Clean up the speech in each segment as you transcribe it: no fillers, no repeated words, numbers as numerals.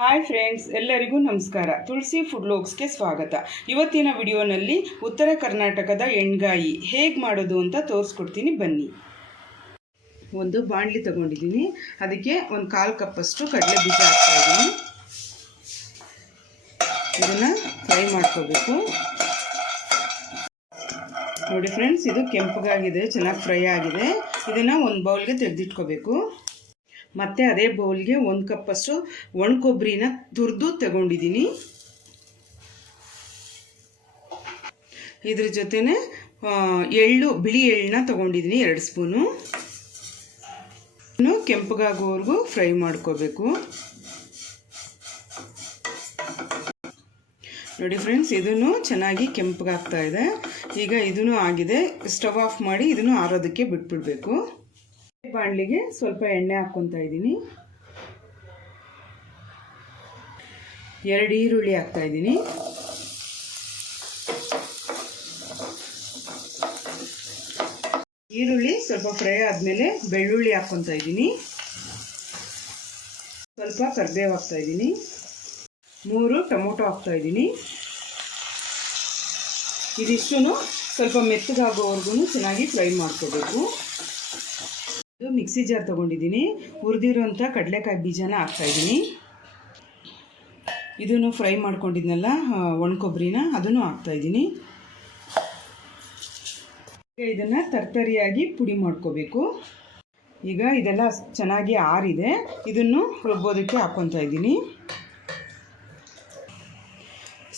Hi friends, ಎಲ್ಲರಿಗೂ ನಮಸ್ಕಾರ. ತುಳಸಿ food ವ್ಲಾಗ್ಸ್ಗೆ ಸ್ವಾಗತ. ಇವತ್ತಿನ ವಿಡಿಯೋನಲ್ಲಿ ಉತ್ತರ ಕರ್ನಾಟಕದ ಎಣ್ಗಾಯಿ ಹೇಗೆ ಮಾಡೋದು ಅಂತ ತೋರಿಸ್ಕೊಡ್ತೀನಿ, ಬನ್ನಿ. ಒಂದು ಬಾಣಲಿ ತಗೊಂಡಿದ್ದೀನಿ, ಅದಕ್ಕೆ ಒಂದು 1/4 ಕಪ್ಪಷ್ಟು ಕಡಲೆ ಬೀಜ ಹಾಕ್ತಾಯಿದ್ದೀನಿ. ಇದನ್ನು ಫ್ರೈ ಮಾಡ್ಕೋಬೇಕು. ನೋಡಿ ಫ್ರೆಂಡ್ಸ್, ಇದು ಕೆಂಪಗಾಗಿದೆ, ಚೆನ್ನಾಗಿ ಫ್ರೈ ಆಗಿದೆ. ಇದನ್ನು ಒಂದು ಬೌಲ್ಗೆ ತೆಗೆದಿಟ್ಕೋಬೇಕು. ಮತ್ತು ಅದೇ ಬೌಲ್ಗೆ 1 ಕಪ್ಪಷ್ಟು ಒಣ ಕೊಬ್ಬರಿನ ತುರಿದು ತಗೊಂಡಿದ್ದೀನಿ. ಇದ್ರ ಜೊತೆನೆ ಬಿಳಿ ಎಳ್ಳನ್ನ ತಗೊಂಡಿದ್ದೀನಿ 2 ಸ್ಪೂನು. ಕೆಂಪಗಾಗೋವರೆಗೂ ಫ್ರೈ ಮಾಡ್ಕೋಬೇಕು. ನೋಡಿ ಫ್ರೆಂಡ್ಸ್, ಇದನ್ನು ಚೆನ್ನಾಗಿ ಕೆಂಪಗಾಗ್ತಾ ಇದೆ. ಈಗ ಇದನ್ನು ಆಗಿದೆ. ಸ್ಟವ್ ಆಫ್ ಮಾಡಿ ಇದನ್ನು ಆರೋದಕ್ಕೆ ಬಿಟ್ಬಿಡಬೇಕು. ಬಾಣಲಿಗೆ ಸ್ವಲ್ಪ ಎಣ್ಣೆ ಹಾಕ್ಕೊತಾ ಇದ್ದೀನಿ. 2 ಈರುಳ್ಳಿ ಹಾಕ್ತಾ ಇದ್ದೀನಿ. ಈರುಳ್ಳಿ ಸ್ವಲ್ಪ ಫ್ರೈ ಆದಮೇಲೆ ಬೆಳ್ಳುಳ್ಳಿ ಹಾಕ್ಕೊತಾ ಇದ್ದೀನಿ. ಸ್ವಲ್ಪ ಕರಿಬೇವು ಹಾಕ್ತಾ ಇದ್ದೀನಿ. 3 ಟೊಮೊಟೊ ಹಾಕ್ತಾ ಇದ್ದೀನಿ. ಇದಿಷ್ಟು ಸ್ವಲ್ಪ ಮೆತ್ತಗಾಗೋವರೆಗೂ ಚೆನ್ನಾಗಿ ಫ್ರೈ ಮಾಡ್ಕೋಬೇಕು. ಇದು ಮಿಕ್ಸಿ ಜಾರ್ ತೊಗೊಂಡಿದ್ದೀನಿ. ಹುರಿದಿರೋಂಥ ಕಡಲೆಕಾಯಿ ಬೀಜನ ಹಾಕ್ತಾಯಿದ್ದೀನಿ. ಇದನ್ನು ಫ್ರೈ ಮಾಡ್ಕೊಂಡಿದ್ನಲ್ಲ ಒಣ ಕೊಬ್ಬರಿನ, ಅದನ್ನು ಹಾಕ್ತಾಯಿದ್ದೀನಿ. ಇದನ್ನು ತರ್ತರಿಯಾಗಿ ಪುಡಿ ಮಾಡ್ಕೋಬೇಕು. ಈಗ ಇದೆಲ್ಲ ಚೆನ್ನಾಗಿ ಆರಿದೆ. ಇದನ್ನು ರುಬ್ಬೋದಕ್ಕೆ ಹಾಕ್ಕೊತಾ ಇದ್ದೀನಿ.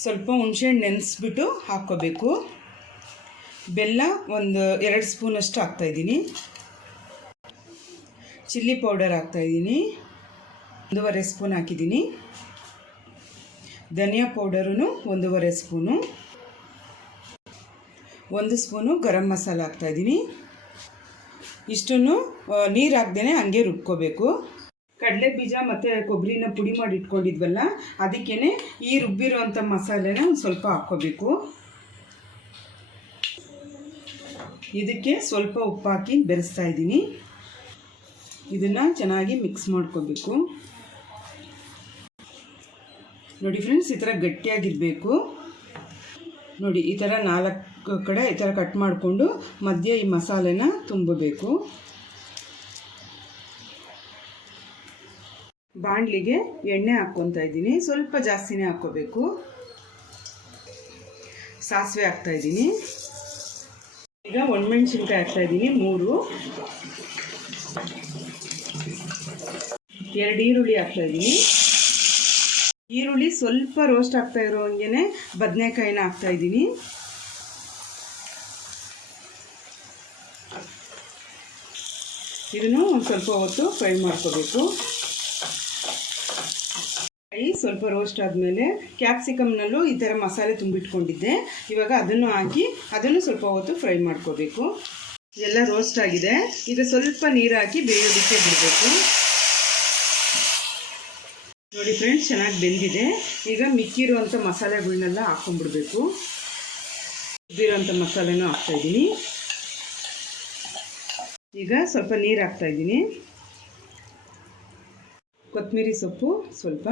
ಸ್ವಲ್ಪ ಹುಣಸೆಹಣ್ಣು ನೆನೆಸ್ಬಿಟ್ಟು ಹಾಕ್ಕೋಬೇಕು. ಬೆಲ್ಲ ಒಂದು 2 ಸ್ಪೂನಷ್ಟು ಹಾಕ್ತಾಯಿದ್ದೀನಿ. ಚಿಲ್ಲಿ ಪೌಡರ್ ಹಾಕ್ತಾಯಿದ್ದೀನಿ. 1.5 ಸ್ಪೂನ್ ಹಾಕಿದ್ದೀನಿ. ಧನಿಯಾ ಪೌಡರೂ 1.5 ಸ್ಪೂನು. 1 ಸ್ಪೂನು ಗರಂ ಮಸಾಲ ಹಾಕ್ತಾಯಿದ್ದೀನಿ. ಇಷ್ಟನ್ನು ನೀರು ಹಾಕ್ದೇ ಹಂಗೆ ರುಬ್ಕೋಬೇಕು. ಕಡಲೆ ಬೀಜ ಮತ್ತು ಕೊಬ್ಬರಿನ ಪುಡಿ ಮಾಡಿ ಇಟ್ಕೊಂಡಿದ್ವಲ್ಲ, ಅದಕ್ಕೇ ಈ ರುಬ್ಬಿರೋಂಥ ಮಸಾಲೆನ ಸ್ವಲ್ಪ ಹಾಕ್ಕೋಬೇಕು. ಇದಕ್ಕೆ ಸ್ವಲ್ಪ ಉಪ್ಪು ಹಾಕಿ ಬೆರೆಸ್ತಾ ಇದ್ದೀನಿ. ಇದನ್ನು ಚೆನ್ನಾಗಿ ಮಿಕ್ಸ್ ಮಾಡ್ಕೋಬೇಕು. ನೋಡಿ ಫ್ರೆಂಡ್ಸ್, ಈ ಥರ ಗಟ್ಟಿಯಾಗಿರಬೇಕು. ನೋಡಿ, ಈ ಥರ 4 ಕಡೆ ಈ ಥರ ಕಟ್ ಮಾಡಿಕೊಂಡು ಮಧ್ಯೆ ಈ ಮಸಾಲೆನ ತುಂಬಬೇಕು. ಬಾಣಲಿಗೆ ಎಣ್ಣೆ ಹಾಕ್ಕೊತಾ ಇದ್ದೀನಿ. ಸ್ವಲ್ಪ ಜಾಸ್ತಿನೇ ಹಾಕ್ಕೋಬೇಕು. ಸಾಸಿವೆ ಹಾಕ್ತಾಯಿದ್ದೀನಿ. ಈಗ ಒಣಮೆಣಸಿನ್ಕಾಯಿ ಹಾಕ್ತಾಯಿದ್ದೀನಿ 3. 2 ಈರುಳ್ಳಿ ಹಾಕ್ತಾಯಿದ್ದೀನಿ. ಈರುಳ್ಳಿ ಸ್ವಲ್ಪ ರೋಸ್ಟ್ ಆಗ್ತಾ ಇರೋ ಹಂಗೆ ಬದನೆಕಾಯಿನ ಹಾಕ್ತಾಯಿದ್ದೀನಿ. ಇದನ್ನು ಒಂದು ಸ್ವಲ್ಪ ಹೊತ್ತು ಫ್ರೈ ಮಾಡ್ಕೋಬೇಕು. ಸ್ವಲ್ಪ ರೋಸ್ಟ್ ಆದಮೇಲೆ ಕ್ಯಾಪ್ಸಿಕಮ್ನಲ್ಲೂ ಈ ಥರ ಮಸಾಲೆ ತುಂಬಿಟ್ಕೊಂಡಿದ್ದೆ. ಇವಾಗ ಅದನ್ನು ಹಾಕಿ ಅದನ್ನು ಸ್ವಲ್ಪ ಹೊತ್ತು ಫ್ರೈ ಮಾಡ್ಕೋಬೇಕು. ಎಲ್ಲ ರೋಸ್ಟ್ ಆಗಿದೆ. ಈಗ ಸ್ವಲ್ಪ ನೀರು ಹಾಕಿ ಬೇಯೋದಕ್ಕೆ ಬಿಡಬೇಕು. ನೋಡಿ ಫ್ರೆಂಡ್ಸ್, ಚೆನ್ನಾಗಿ ಬೆಂದಿದೆ. ಈಗ ಮಿಕ್ಕಿರುವಂಥ ಮಸಾಲೆಗಳನ್ನೆಲ್ಲ ಹಾಕ್ಕೊಂಡ್ಬಿಡ್ಬೇಕು. ರುಬ್ಬಿರೋಂಥ ಮಸಾಲೆನೂ ಹಾಕ್ತಾಯಿದ್ದೀನಿ. ಈಗ ಸ್ವಲ್ಪ ನೀರು ಹಾಕ್ತಾಯಿದ್ದೀನಿ. ಕೊತ್ತಂಬರಿ ಸೊಪ್ಪು ಸ್ವಲ್ಪ,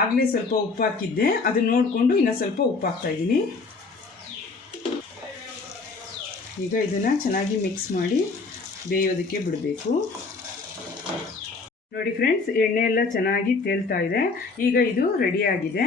ಆಗಲೇ ಸ್ವಲ್ಪ ಉಪ್ಪು ಹಾಕಿದ್ದೆ, ಅದನ್ನು ನೋಡಿಕೊಂಡು ಇನ್ನೂ ಸ್ವಲ್ಪ ಉಪ್ಪು ಹಾಕ್ತಾಯಿದ್ದೀನಿ. ಈಗ ಇದನ್ನು ಚೆನ್ನಾಗಿ ಮಿಕ್ಸ್ ಮಾಡಿ ಬೇಯೋದಕ್ಕೆ ಬಿಡಬೇಕು. ನೋಡಿ ಫ್ರೆಂಡ್ಸ್, ಎಣ್ಣೆ ಎಲ್ಲ ಚೆನ್ನಾಗಿ ತೇಲ್ತಾ ಇದೆ. ಈಗ ಇದು ರೆಡಿಯಾಗಿದೆ.